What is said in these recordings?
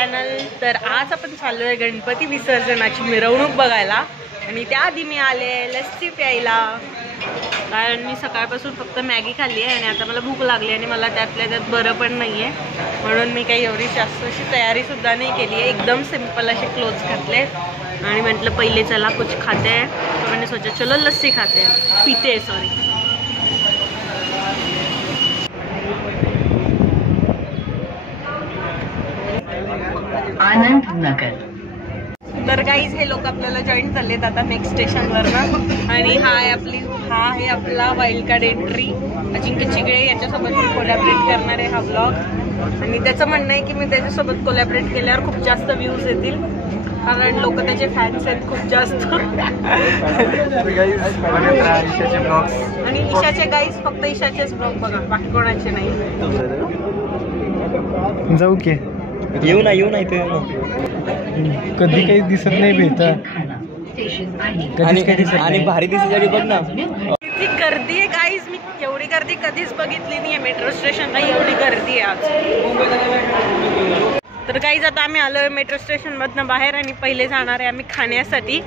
Channel. तर आज आपण चाललो आहे गणपती विसर्जनाची मिरवणूक बघायला आणि त्याआधी मी आले लस्सी प्यायला, कारण मी सकाळपासून फक्त मॅगी खाल्ली आहे आणि आता मला भूक लागली आणि मला त्यातल्या त्यात बरं पण नाही आहे, म्हणून मी काही एवढी जास्त अशी तयारीसुद्धा नाही केली आहे. एकदम सिंपल असे क्लोथ्स घातले आणि म्हटलं पहिले चला कुछ खाते हैं, तो मैंने सोचा चलो लस्सी खाते हैं, पीते हैं सॉरी. आनंद नगर. तर गाईज हे लोक आपल्याला जॉईन झालेत आता नेक्स्ट स्टेशनवर ना, आणि हा आहे आपला वाईल्ड कार्ड एंट्री अजिंक्य चिगळे, याच्यासोबत मी कोलॅबरेट करणार आहे हा ब्लॉग. आणि त्याचं म्हणणं आहे की मी त्याच्यासोबत कोलॅबरेट केल्यावर खूप जास्त व्ह्यूज येतील, कारण लोक त्याचे फॅन्स आहेत खूप जास्त. आणि ईशाचे गाईज फक्त ईशाचेच ब्लॉग बघा, बाकी कोणाचे नाही. जाऊ की येऊ ना इथे कधी काही दिसत नाही भेट आणि भारी दिसायसाठी बघ ना किती गर्दी आहे गाईज. मी एवढी गर्दी कधीच बघितली नाही आहे मेट्रो स्टेशनला, एवढी गर्दी आहे आज. तर गाईज आता आम्ही आलोय मेट्रो स्टेशन मधनं बाहेर आणि पहिले जाणार आहे आम्ही खाण्यासाठी.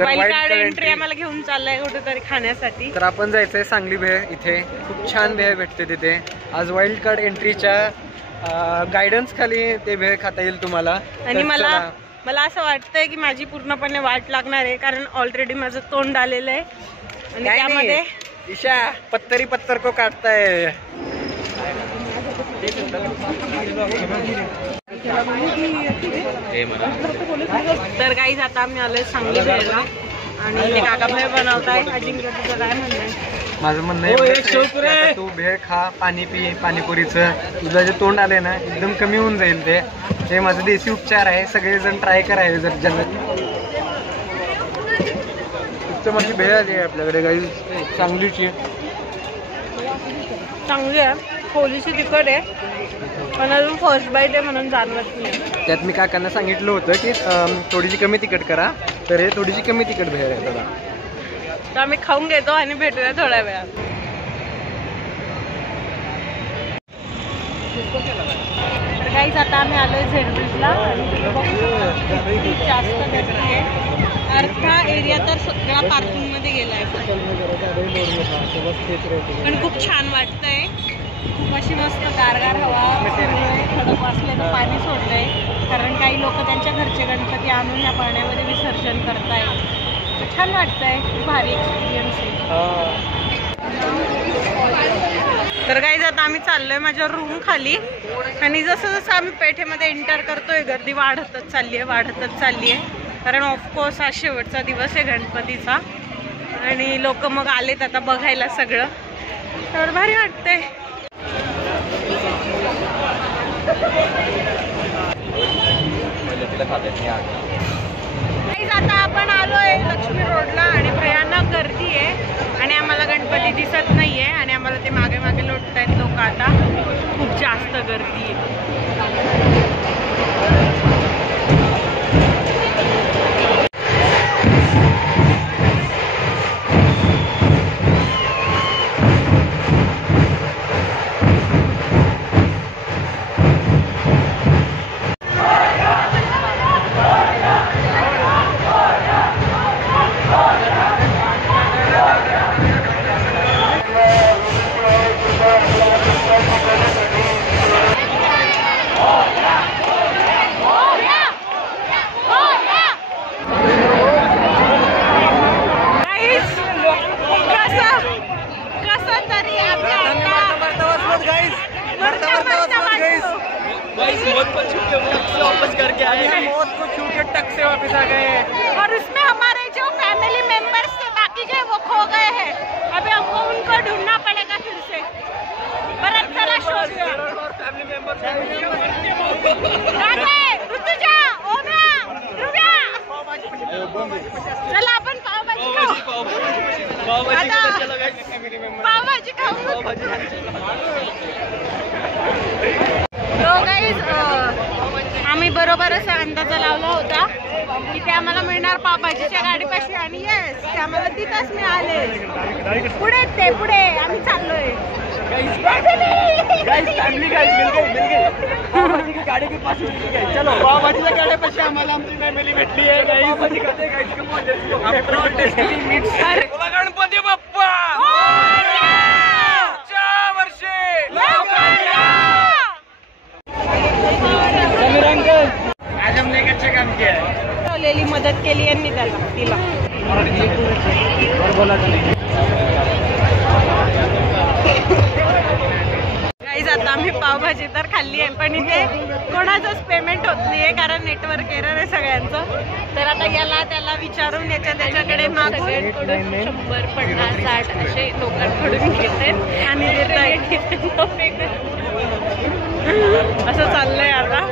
वाईल्ड कार्ड एंट्री आम्हाला घेऊन चाललंय कुठेतरी खाण्यासाठी. तर आपण जायचंय सांगली भेळ, इथे खूप छान भेळ भेटते तिथे. आज वाईल्ड कार्ड एंट्रीच्या गायडन्स खाली ते भेळ खाता येईल तुम्हाला. आणि मला असं वाटतंय की माझी पूर्णपणे वाट लागणार आहे, कारण ऑलरेडी माझं तोंड आलेलं आहे आणि त्यामध्ये ईशा पत्तर को काटताय. तर गाईज आता आम्ही आलोय सांगली भेळला आणि ते काका भेळ बनवताय. अजिंक्य तुझं काय म्हणणं आहे? माझं म्हणणं आहे तू भेळ खा, पाणी पी, पाणीपुरीचं तुझं जे तोंड आलंय ना एकदम कमी होऊन जाईल. ते माझं देशी उपचार आहे, सगळेजण ट्राय करायचे जर ज्यांना. माझी भेळ आली आहे आपल्याकडे गाई, चांगलीची चांगली आहे, थोडीशी तिखट आहे पण अजून फर्स्ट बाईट आहे म्हणून जाणवत नाही. त्यात मी काकांना सांगितलं होतं की थोडीशी कमी तिखट करा, तर हे थोडीशी कमी तिखट भेळ आहे दादा. तर आम्ही खाऊन घेतो आणि भेटूया थोड्या वेळात. तर काहीच आता आम्ही आलोय झेडब्रिजला आणि खूप जास्त गर्दी आहे. अर्धा एरिया तर सगळा पार्किंग मध्ये गेलाय, पण खूप छान वाटतंय. खूप अशी मस्त गारगार हवा, खडक वाचल्याचं पाणी सोडलंय, कारण काही लोक त्यांच्या घरचे गणपती आणून या पाण्यामध्ये विसर्जन करतायत. छान वाटतंय, खूप भारी एक्सपिरियन्स आहे. तर गाईज आता आम्ही चाललोय माझ्या रूम खाली आणि जसं जसं आम्ही पेठेमध्ये एंटर करतोय गर्दी वाढतच चालली आहे, कारण ऑफकोर्स हा शेवटचा दिवस आहे गणपतीचा आणि लोक मग आलेत आता बघायला सगळं, तर भारी वाटतंय. आता आपण आलोय लक्ष्मी रोडला आणि भयानक गर्दी आहे आणि आम्हाला गणपती दिसत नाहीये आणि आम्हाला ते मागे मागे लोटतायत लोक. आता खूप जास्त गर्दी आहे. वापस करके आए, मौत को छू के टक से वापस आ गए हैं और उसमें हमारे जो फैमिली मेंबर्स थे बाकी जो वो खो गए हैं. अभी हमको उनको ढूंढना पड़ेगा फिर से. पर चला शोध फैमिली मेंबर चला आपण पावभाजी खाऊ. आम्ही बरोबर असा अंदाजा लावला होता की ते आम्हाला मिळणार पावभाजीच्या गाडीपाशी आणि येस ते आम्हाला तिथंच मिळाले. पुढे आम्ही चाललोय. गाड़ी के पास चलो पावभाजीच्या गाड्यापाशी आम्हाला आमची फॅमिली भेटली आहे गणपती बाप्पा आज हमने एक अच्छा काम किया है. मदत केली यांनी त्याला तिला. गाईज आता आम्ही पावभाजी तर खाल्ली आहे पण इथे कोणाचंच पेमेंट होत नाहीये कारण नेटवर्क एरर आहे सगळ्यांचं. तर आता याला त्याला विचारून त्याच्याकडे मागून 100, 50, 60 असे लोकांकडून घेते आणि देत आहे. असं चाललंय आता.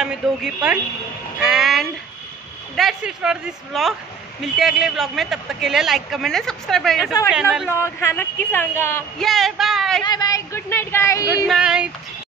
आम्ही दोगी पण. And that's it for this vlog. मिलते अगले व्लॉग में. तब तक के लिए like comment and subscribe channel vlog हा नक्की सांगा. ये bye bye bye. Good night guys. Good night.